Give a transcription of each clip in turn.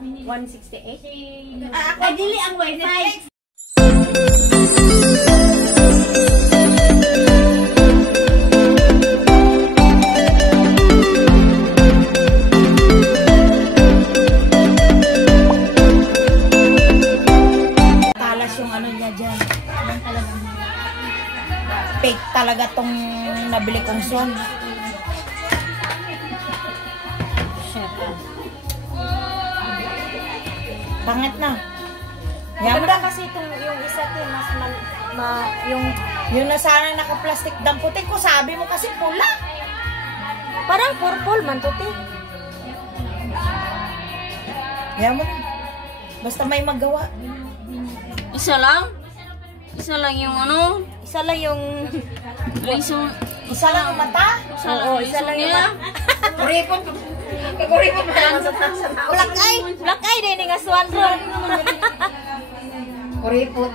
168. Ay, dili ang wifi. Talas yung ano niya dyan. Fake talaga tong nabili kong swan. Pangit na. Maganda kasi itong yung isa din mas yung na sana naka-plastic damputin ko, sabi mo kasi pula. parang purple man to, te. Yan mo. Basta may magawa. Isa lang? Isa lang yung ano? Isa lang yung Isa lang ang mata? Oo, isa lang yung mata. Kuripon. Kuripon pa lang sa Black eye din nga swan ron. Kuripon.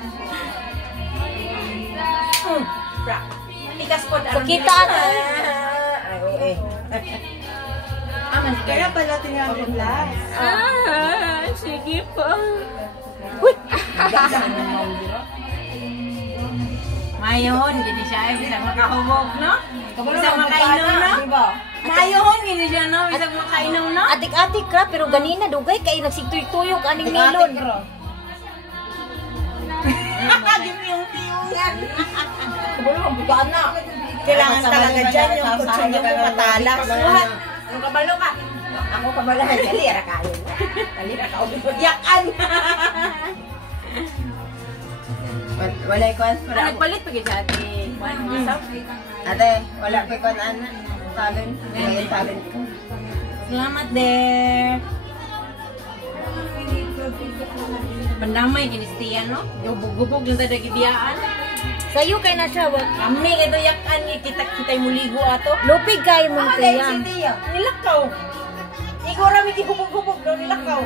Tikas po. Kita na. Ay, oo eh. Kaya pala tinawag last. Sige pa. Mayon, gini siya ay bisag makahubog, no? Bisag makainom, no? Mayon, gini siya, no? Bisag makainom, no? Atik-atik ra pero ganina dugay kay nagsigtuyok aning melon. Yung-tiyungan. Bukaan na. Kailangan talaga dyan yung kutsilyo mo matalas. Ang kabalo ka. Ako kabalo ka. Dalira ka. Dalira ka. Yakan. Wala ikon. Nagpalit pa kita ate. Ate, wala ko ikon ana. Talon. Ngayon talon ko. Salamat, der. Pandamay ginistiyan, no? Gubog-gubog yung tadagidiyaan. Sayo kay na siya. Kami ito yakan ni kita muligo ato. Lupig kay mo tiyan. Nilakaw. Ikaw rami gihubog-hubog daw nilakaw.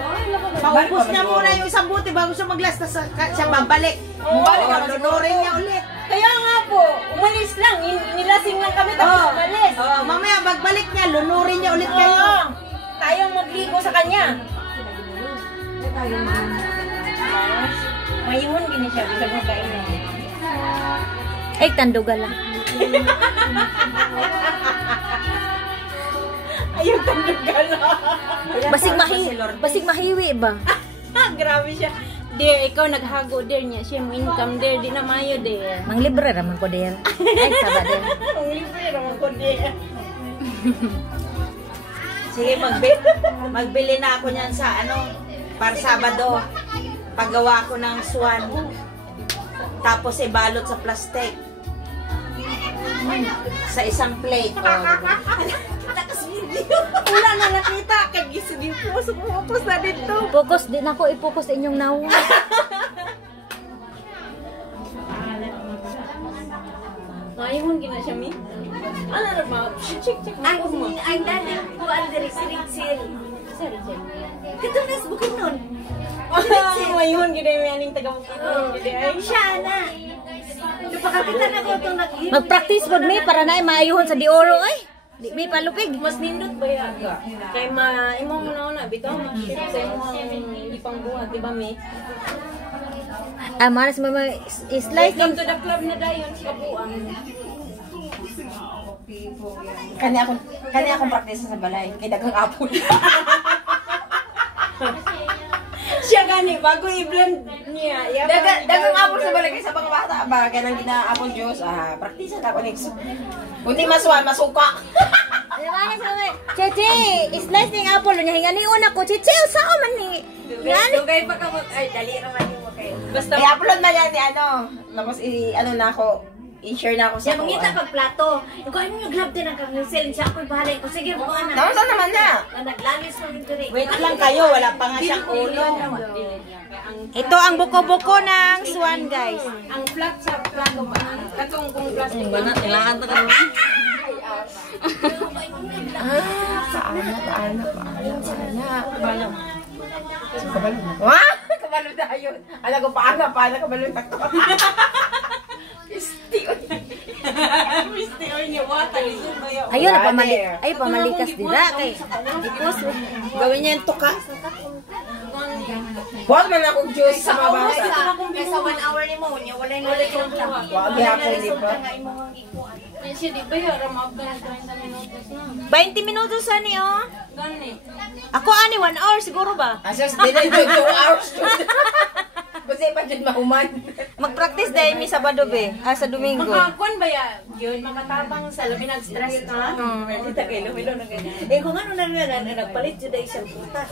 Paubos na muna yung isang buti bago siya maglasta siya babalik. Babalik ka, lunurin niya ulit. Kaya nga po, umalis lang. Nilasing lang kami tapos umalis. Mamaya magbalik niya, lunurin niya ulit kayo. Tayong magligo sa kanya. Mayroon gini siya, bisag mo kainan. Ay tanduga lang. Ayun, tanduga lang. Basig mahiwi ba? Grabe siya. Dear, ikaw naghago, dear niya. Siya mo income, dear. Di na mayo, dear. Mang libre raman ko der. Ay saba der. Ang libre naman ko, dear. Sige, magbili na ako niyan sa para Sabado. Paggawa ko ng swan. Tapos ibalot sa plastic. Sa isang plate. Wala na nakita. Kagising po. Sumupos na dito. Focus din ako i-focus inyong nawa. Mayroon gina siya, mi. Ano na ba? Check. Ang dali ko ang dirisirig-sir. Katunas bukid nun. Mayroon gina yung yaning taga-bukid. Siya na. Napakapitan ako itong nag-hit. Mag-practice po mi para na maayuhon sa dioro ay. Di may palupig. Mas nindot ba yaga? Kay imo mo na bitaw ma-ship sa imong ipang buhat, di ba, mi? Maras mo slice Welcome to the club na dayon sa kabuang. Kani akong practice sa balay. Kay dagang apple. Siya gani bago i-blend niya. Dagang apple sa balay kay sa mga bata ba kanang gina-apple juice. Practice ta ko next. Kunti maswan masuka. Cheche, slice ng apple niya hingani una ko. Cheche, usa ko man ni. Dugay pa ka mo. Ay, dali naman yung kayo. Basta I-upload na yan ni Tapos na ako. I-share na ako sa Siya mangita pag plato. Ikaw ano yung grab din ang kang-sell. Siya ako'y bahala ko. Sige, buka na. Tapos naman na. Naglangis mo rin diri. Wait lang kayo, wala pa nga siyang ulo. Ito ang buko-buko ng swan, guys. ang flat sa plato ba? Katong kung plastic. Kailangan to kami. Paano? Wah! Kabalo na yun. Alam ko, paano kabalo na ko. Ayun, pamalikas dira kay. Ipos. Gawin niya yung tuka. Huwag man akong juice sa mga bata. Kaysa 1 hour ni mo, niya wala yung resulta. Huwag gihapon, di ba? Yan siya, di ba yun? Ramab ka ng 30 minutos na. 20 minutos ani oh. Gani. Ako ani 1 hour siguro ba? Asas, di na yung 2 hours. Kasi pa dyan mahuman. Mag-practice dahil mi Sabado be, sa Domingo. Makakuan ba yan? Yun, makatabang sa labi nag-stress ka. Kita kayo, lumilo na ganyan. Eh kung ano na nagpalit yun dahil siyang putas.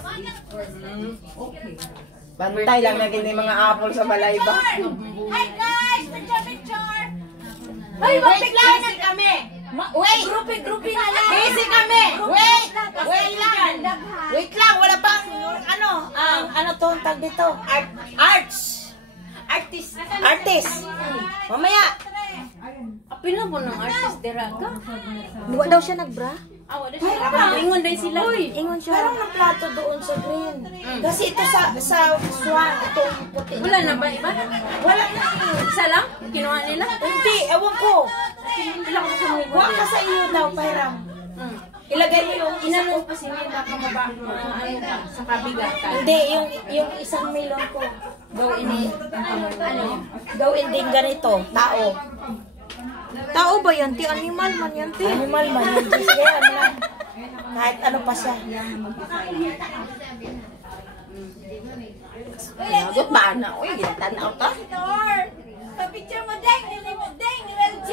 Bantay lang na yung mga apple sa balay ba? Hi guys! Picture! Ay, mag-picture na kami! Wait! Grupi na lang! Busy kami! Wait! Wait lang! Wala pang ano to ang tag dito? Arts! Artist! Mamaya! Apil na po ng artist, Deraga. Diwa daw siya nagbra? Awa na siya. Ingon dahil sila. Ingon siya. Parang ng plato doon sa green. Kasi ito sa swan, itong puti. Wala na ba iba? Wala na. Isa lang? Kinuha nila? Hindi, ewan ko. Ilang ko sa mga Huwag ka sa iyo daw, Pairam. Ilagay mo yung isa ko. Inanong pa si May baka ano ka, sa kabigatan. Hindi, yung isang melon ko. Gawin din ganito, tao. Tao ba yan? Ti animal man yan, ti. Animal man, yung Diyos kaya ano. Kahit ano pa siya. Nagot ba na? Uy, ginatanaw ka. Pa-picture mo, Deng! LG!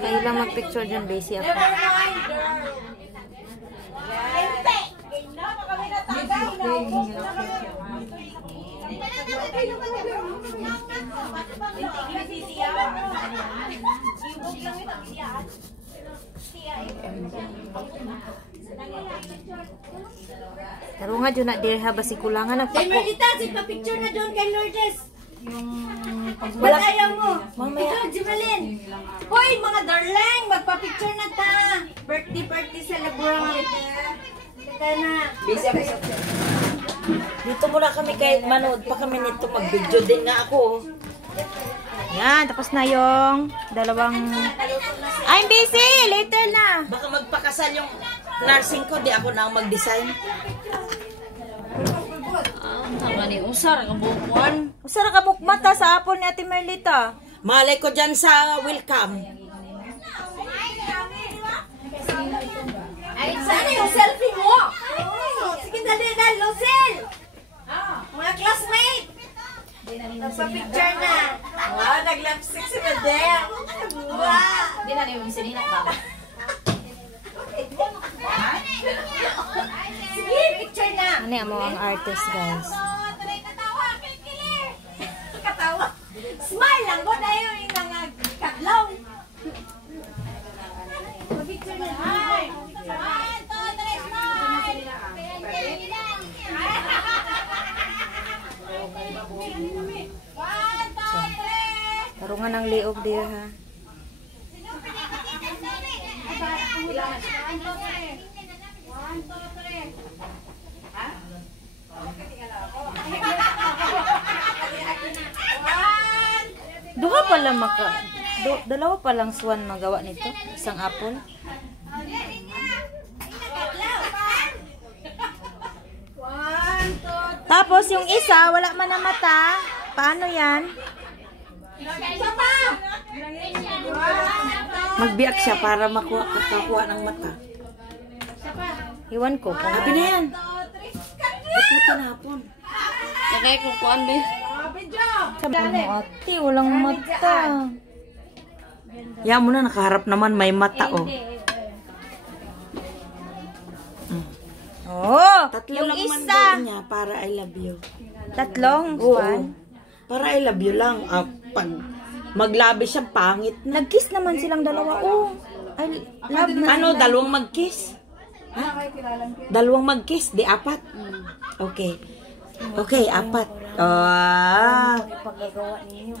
Kayo lang mag-picture dyan, Basi ako. Pero nga dyan na dirha ba si kulangan Kay nagpako. Merdita, pa-picture na doon kay Lourdes. Balayan mo. Ikaw, Jimalin. Hoy, mga darling, magpa-picture na ta. Birthday celebrate. Kaya na. Busy ako sa dito muna kami kahit manood pa kami nito. Mag-video din nga ako. Yan, tapos na yung dalawang... I'm busy! Later na! Baka magpakasal yung nursing ko, di ako na ang mag-design. Usar ang bukuan. Usara ka bukmata sa apple ni Ate Merlita. Malay ko dyan sa welcome. Ay, sana yung selfie mo. Sige, dali, Lucille. Mga classmate. Nagpa-picture na. Wow, nag-lipstick si Madel. Wow. Hindi na yung bisanina ba? Sige, picture na. Ano yan mo ang artist, guys? Katawa. Smile lang ko tayo yung nangagkatlaw. Picture na. Hi. 1, 2, 3, smile. Tarungan ng liog dir ha. Duha pala dalawa pa lang swan magawa nito, isang apple. Tapos yung isa wala man na mata. Paano yan? Magbiyak siya para makakuha ng mata. Iwan ko. Sabi na yan. Ba't mo tinapon? Lagay ko kuan be. Sabi mo, ate, walang mata. Yan mo na, nakaharap naman, may mata, oh. Oh, Tatlo yung lang man isa. gawin niya para I love you. Tatlong Oo. swan. Para I love you lang. Pag maglabi siya, pangit na. Nag-kiss naman silang dalawa. Oh, I love na. Ano, dalawang mag-kiss? Ha? Dalawang mag-kiss, di apat? Okay. Okay, apat. Pagagawa ninyo.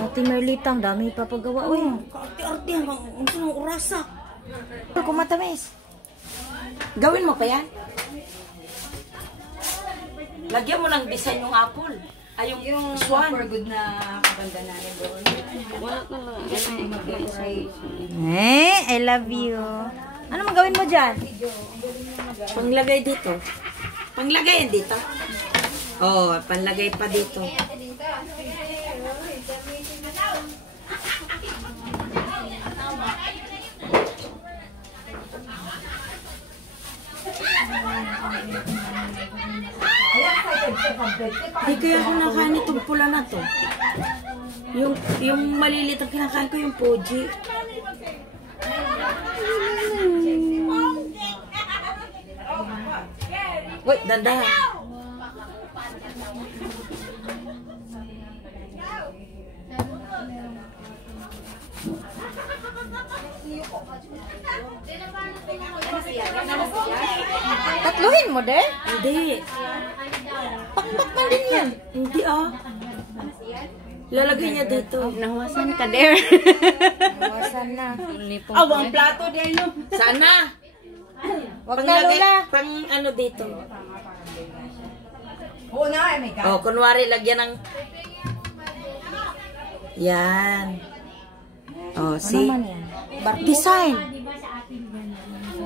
Ate Merlita, ang dami pa paggawa. Uy, Kaarte-arte, ang ng orasa. kung matamis. Gawin mo pa yan? Lagyan mo ng design ng apple. Ay, yung swan. good na kabanda namin doon. Wala na lang. I love you. Ano magawin mo dyan? Panglagay dito. Panglagay yan dito. Oh, panlagay pa dito. Hindi kaya ako nakain itong pula na to. Yung maliliit ang kinakain ko yung Fuji. Wait, dandahan. Tatluhin mo, de? Hindi. Pakpak man din yan. Hindi Lalagay niya dito. Nahuwasan ka, der. Iwasan na. Ang plato, der, no? Sana. Wag na, Lola. Pang ano dito. Oo na, may ka. Oh, kunwari lagyan ng... Yan. Oh, see? Ano yan? Design.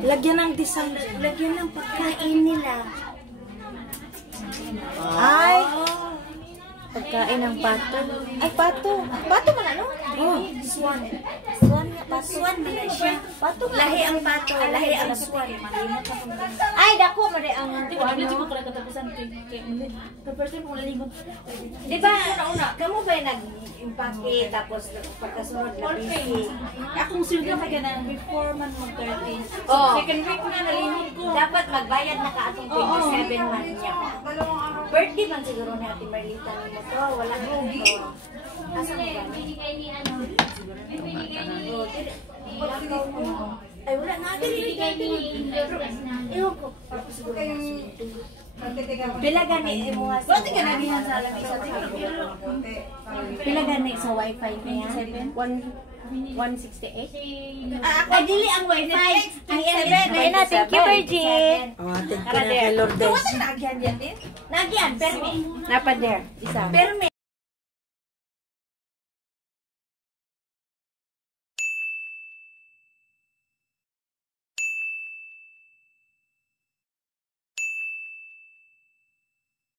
Lagyan ng design. Lagyan ng pagkain nila. Ay! Pagkain ng pato. Ay, pato. Pato man ano? Oh. Swan. Swan nga, pato. Swan man na siya. Pato. Lahi ang pato. Lahi ang swan. Ay, dako, mali ang ano. Di ba, kamu ba yung nag-impake tapos pagkasunod na busy? Akong silga ka na before man mo 13. Oh. Second week na nalimit ko. Dapat magbayad na ka atong 27 man niya. Birthday man siguro ni Ate Marlita ni mo to. Wala mo to. Asa mo ba? Ay, wala na. Ewan ko. Pila gani mo nga sa... Bakit ka nabihan sa alam sa Pila gani sa wifi niya? 168? Ay, dili ang wifi. Ang 7. Ay na, thank you, Virgin. Oh, thank you na kay Lourdes. Nagyan, permi. Napa, der. Isa. Permi.